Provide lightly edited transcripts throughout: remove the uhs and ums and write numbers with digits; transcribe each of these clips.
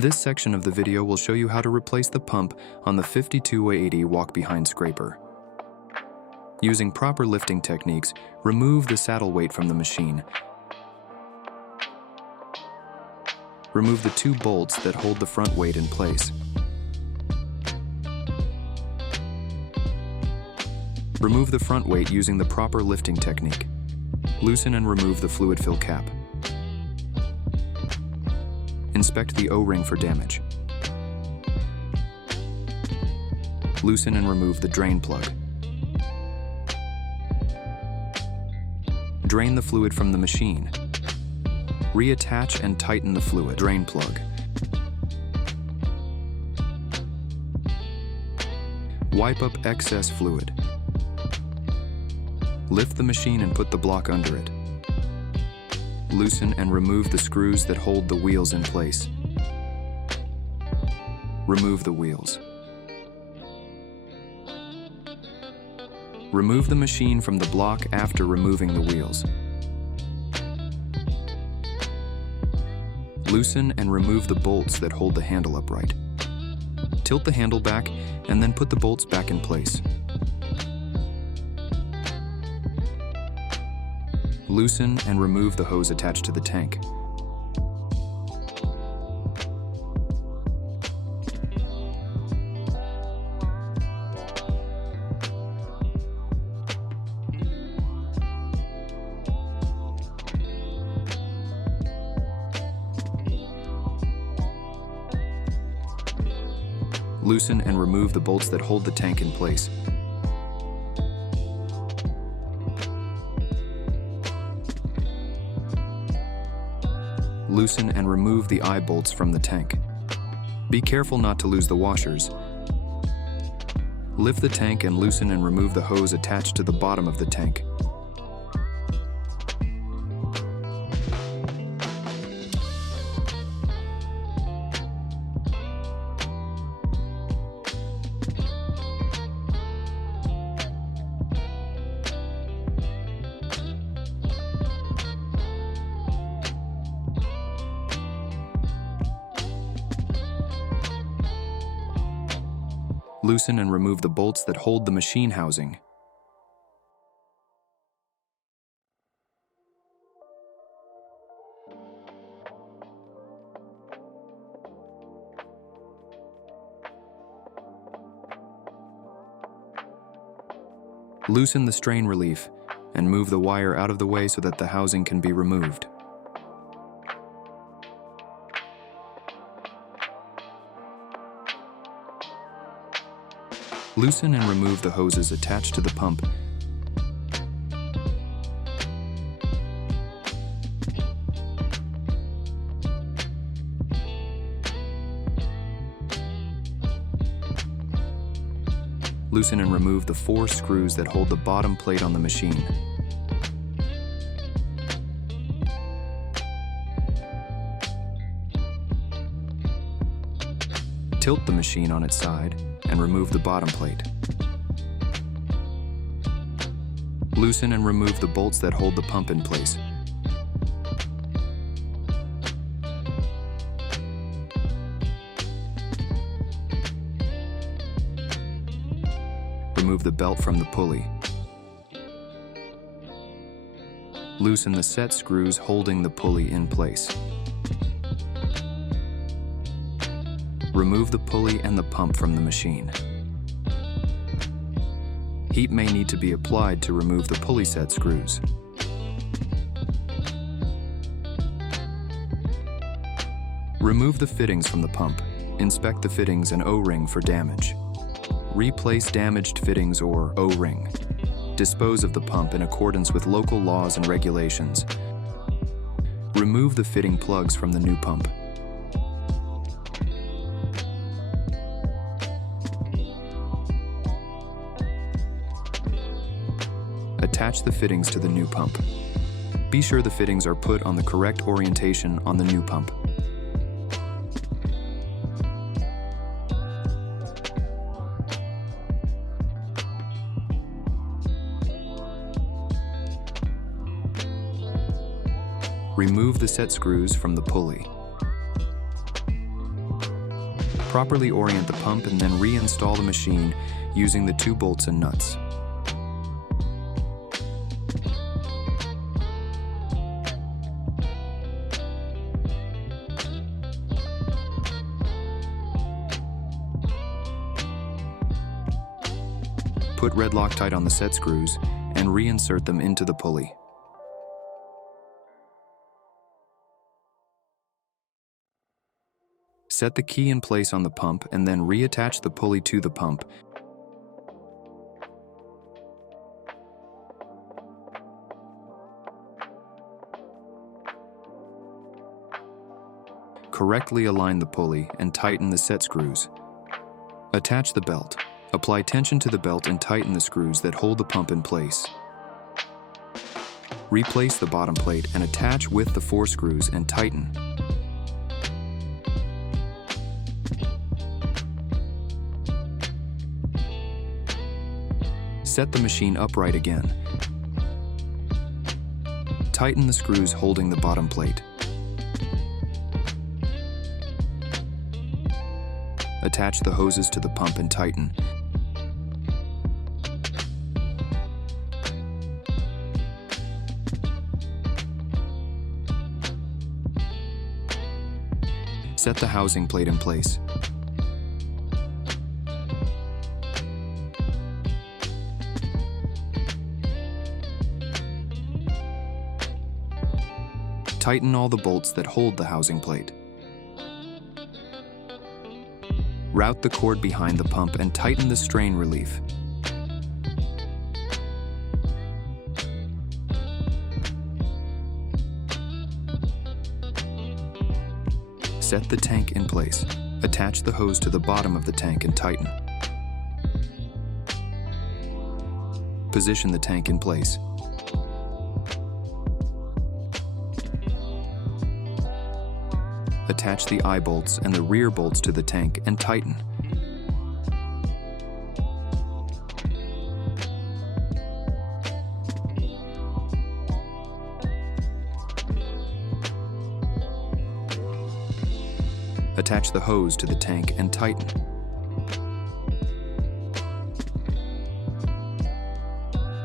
This section of the video will show you how to replace the pump on the 5280 walk-behind scraper. Using proper lifting techniques, remove the saddle weight from the machine. Remove the two bolts that hold the front weight in place. Remove the front weight using the proper lifting technique. Loosen and remove the fluid fill cap. Inspect the O-ring for damage. Loosen and remove the drain plug. Drain the fluid from the machine. Reattach and tighten the fluid drain plug. Wipe up excess fluid. Lift the machine and put the block under it. Loosen and remove the screws that hold the wheels in place. Remove the wheels. Remove the machine from the block after removing the wheels. Loosen and remove the bolts that hold the handle upright. Tilt the handle back and then put the bolts back in place. Loosen and remove the hose attached to the tank. Loosen and remove the bolts that hold the tank in place. Loosen and remove the eye bolts from the tank. Be careful not to lose the washers. Lift the tank and loosen and remove the hose attached to the bottom of the tank. Loosen and remove the bolts that hold the machine housing. Loosen the strain relief and move the wire out of the way so that the housing can be removed. Loosen and remove the hoses attached to the pump. Loosen and remove the 4 screws that hold the bottom plate on the machine. Tilt the machine on its side and remove the bottom plate. Loosen and remove the bolts that hold the pump in place. Remove the belt from the pulley. Loosen the set screws holding the pulley in place. Remove the pulley and the pump from the machine. Heat may need to be applied to remove the pulley set screws. Remove the fittings from the pump. Inspect the fittings and O-ring for damage. Replace damaged fittings or O-ring. Dispose of the pump in accordance with local laws and regulations. Remove the fitting plugs from the new pump. Attach the fittings to the new pump. Be sure the fittings are put on the correct orientation on the new pump. Remove the set screws from the pulley. Properly orient the pump and then reinstall the machine using the 2 bolts and nuts. Put red Loctite on the set screws and reinsert them into the pulley. Set the key in place on the pump and then reattach the pulley to the pump. Correctly align the pulley and tighten the set screws. Attach the belt. Apply tension to the belt and tighten the screws that hold the pump in place. Replace the bottom plate and attach with the 4 screws and tighten. Set the machine upright again. Tighten the screws holding the bottom plate. Attach the hoses to the pump and tighten. Set the housing plate in place. Tighten all the bolts that hold the housing plate. Route the cord behind the pump and tighten the strain relief. Set the tank in place. Attach the hose to the bottom of the tank and tighten. Position the tank in place. Attach the eye bolts and the rear bolts to the tank and tighten. Attach the hose to the tank and tighten.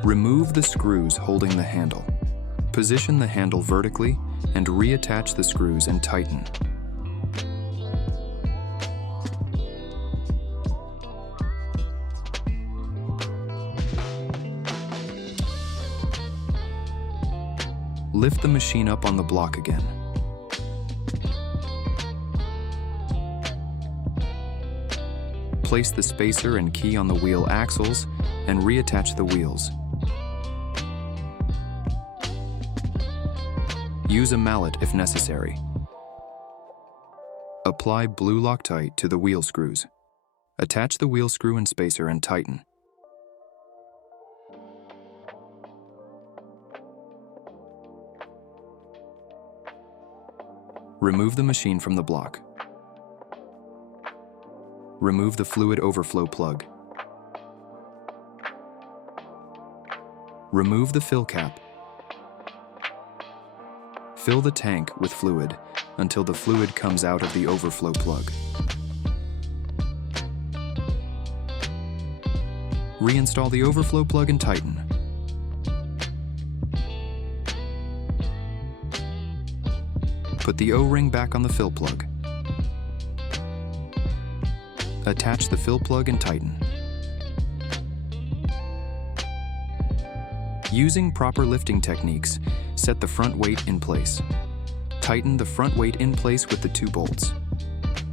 Remove the screws holding the handle. Position the handle vertically and reattach the screws and tighten. Lift the machine up on the block again. Place the spacer and key on the wheel axles and reattach the wheels. Use a mallet if necessary. Apply blue Loctite to the wheel screws. Attach the wheel screw and spacer and tighten. Remove the machine from the block. Remove the fluid overflow plug. Remove the fill cap. Fill the tank with fluid until the fluid comes out of the overflow plug. Reinstall the overflow plug and tighten. Put the O-ring back on the fill plug. Attach the fill plug and tighten. Using proper lifting techniques, set the front weight in place. Tighten the front weight in place with the 2 bolts.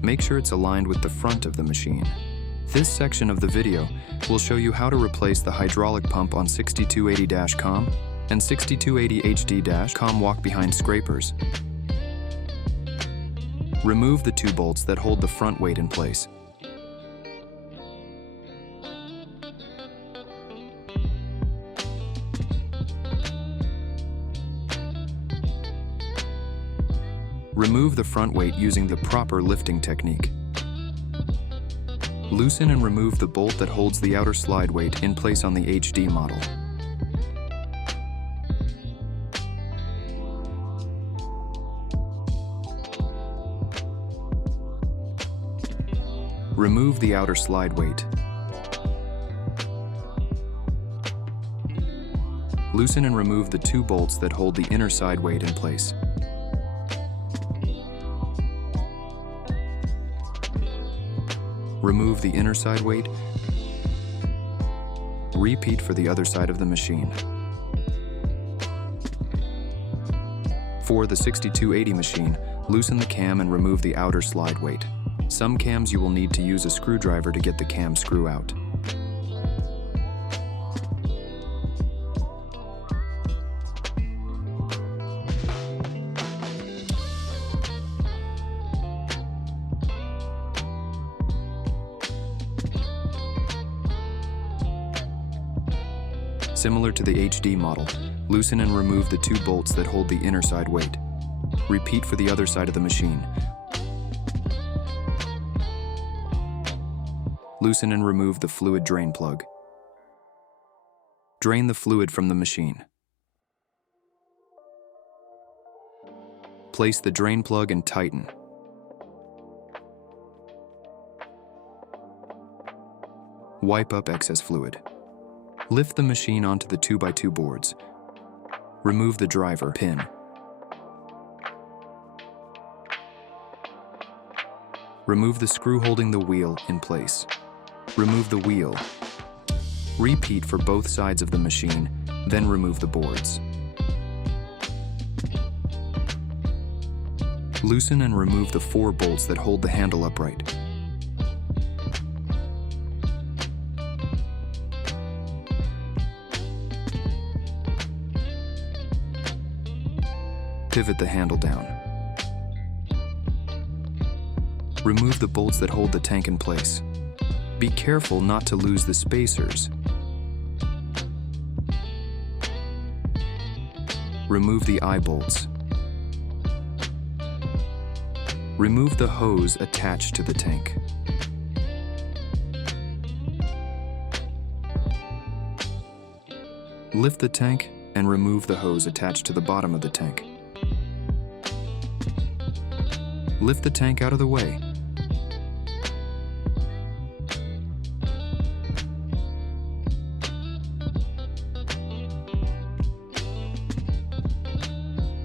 Make sure it's aligned with the front of the machine. This section of the video will show you how to replace the hydraulic pump on 6280-COM and 6280HD-COM walk-behind scrapers. Remove the 2 bolts that hold the front weight in place. Remove the front weight using the proper lifting technique. Loosen and remove the bolt that holds the outer slide weight in place on the HD model. Remove the outer slide weight. Loosen and remove the 2 bolts that hold the inner side weight in place. Remove the inner side weight. Repeat for the other side of the machine. For the 6280 machine, loosen the cam and remove the outer slide weight. Some cams you will need to use a screwdriver to get the cam screw out. Similar to the HD model, loosen and remove the 2 bolts that hold the inner side weight. Repeat for the other side of the machine. Loosen and remove the fluid drain plug. Drain the fluid from the machine. Place the drain plug and tighten. Wipe up excess fluid. Lift the machine onto the 2x2 boards. Remove the driver pin. Remove the screw holding the wheel in place. Remove the wheel. Repeat for both sides of the machine, then remove the boards. Loosen and remove the 4 bolts that hold the handle upright. Pivot the handle down. Remove the bolts that hold the tank in place. Be careful not to lose the spacers. Remove the eye bolts. Remove the hose attached to the tank. Lift the tank and remove the hose attached to the bottom of the tank. Lift the tank out of the way.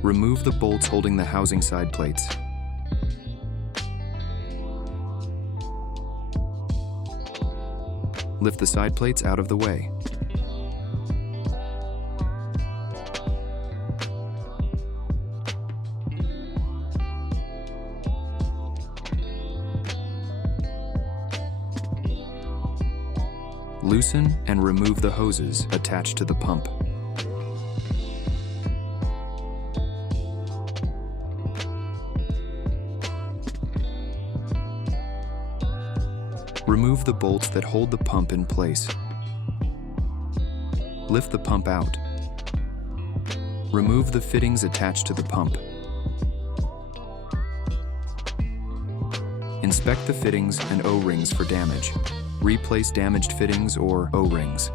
Remove the bolts holding the housing side plates. Lift the side plates out of the way. Loosen and remove the hoses attached to the pump. Remove the bolts that hold the pump in place. Lift the pump out. Remove the fittings attached to the pump. Inspect the fittings and O-rings for damage. Replace damaged fittings or O-rings.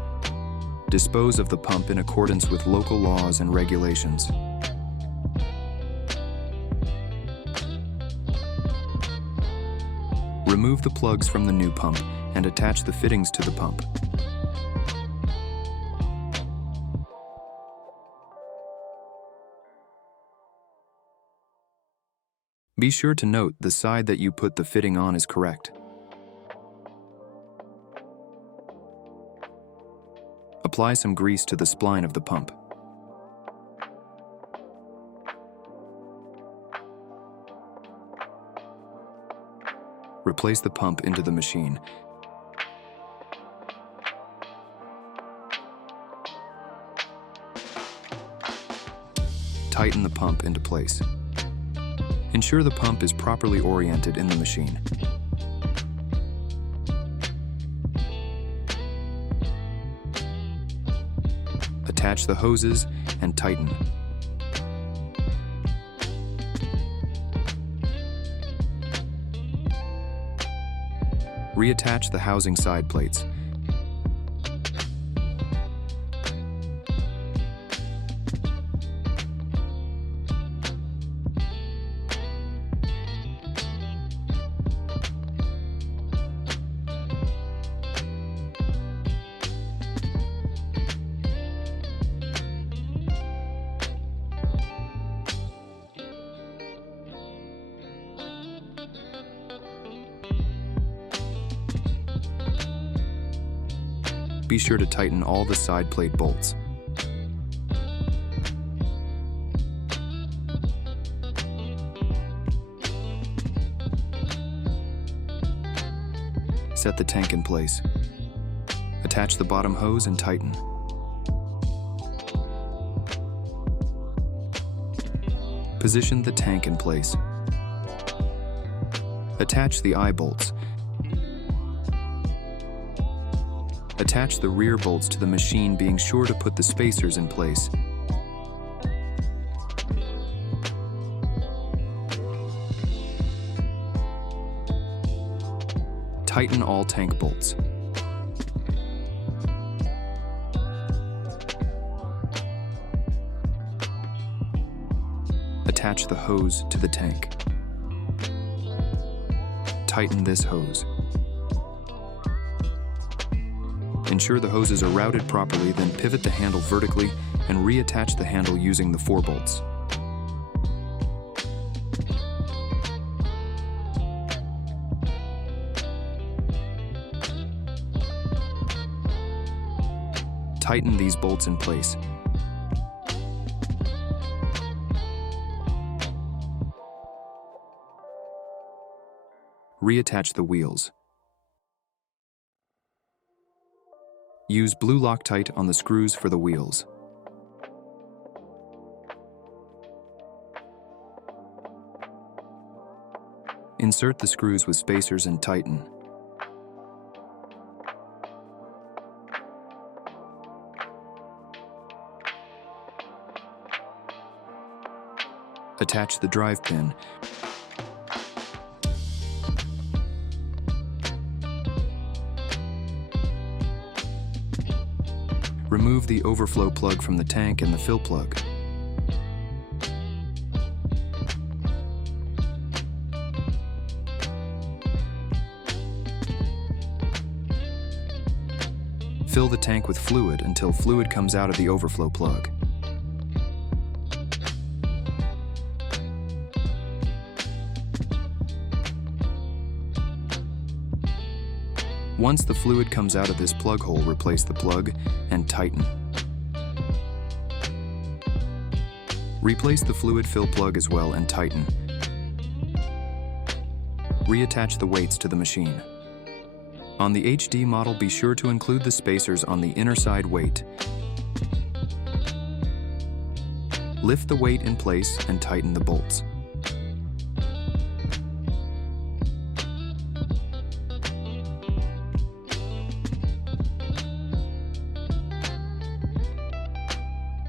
Dispose of the pump in accordance with local laws and regulations. Remove the plugs from the new pump and attach the fittings to the pump. Be sure to note the side that you put the fitting on is correct. Apply some grease to the spline of the pump. Replace the pump into the machine. Tighten the pump into place. Ensure the pump is properly oriented in the machine. Attach the hoses and tighten. Reattach the housing side plates. be sure to tighten all the side plate bolts. Set the tank in place. Attach the bottom hose and tighten. Position the tank in place. Attach the eye bolts. Attach the rear bolts to the machine, being sure to put the spacers in place. Tighten all tank bolts. Attach the hose to the tank. Tighten this hose. Ensure the hoses are routed properly, then pivot the handle vertically and reattach the handle using the 4 bolts. Tighten these bolts in place. Reattach the wheels. Use blue Loctite on the screws for the wheels. Insert the screws with spacers and tighten. Attach the drive pin. Remove the overflow plug from the tank and the fill plug. Fill the tank with fluid until fluid comes out of the overflow plug. Once the fluid comes out of this plug hole, replace the plug and tighten. Replace the fluid fill plug as well and tighten. Reattach the weights to the machine. On the HD model, be sure to include the spacers on the inner side weight. Lift the weight in place and tighten the bolts.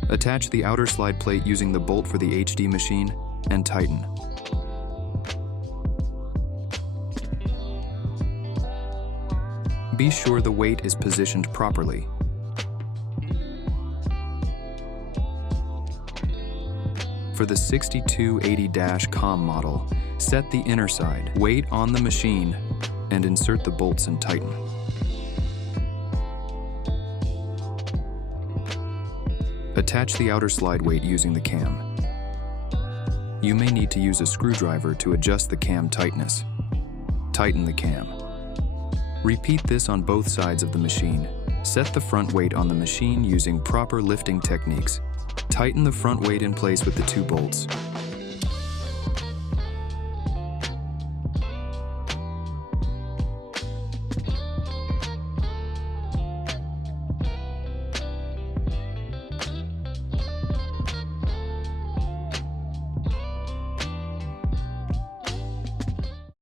Attach the outer slide plate using the bolt for the HD machine and tighten. Be sure the weight is positioned properly. For the 6280-COM model, set the inner side weight on the machine and insert the bolts and tighten. Attach the outer slide weight using the cam. You may need to use a screwdriver to adjust the cam tightness. Tighten the cam. Repeat this on both sides of the machine. Set the front weight on the machine using proper lifting techniques. Tighten the front weight in place with the 2 bolts.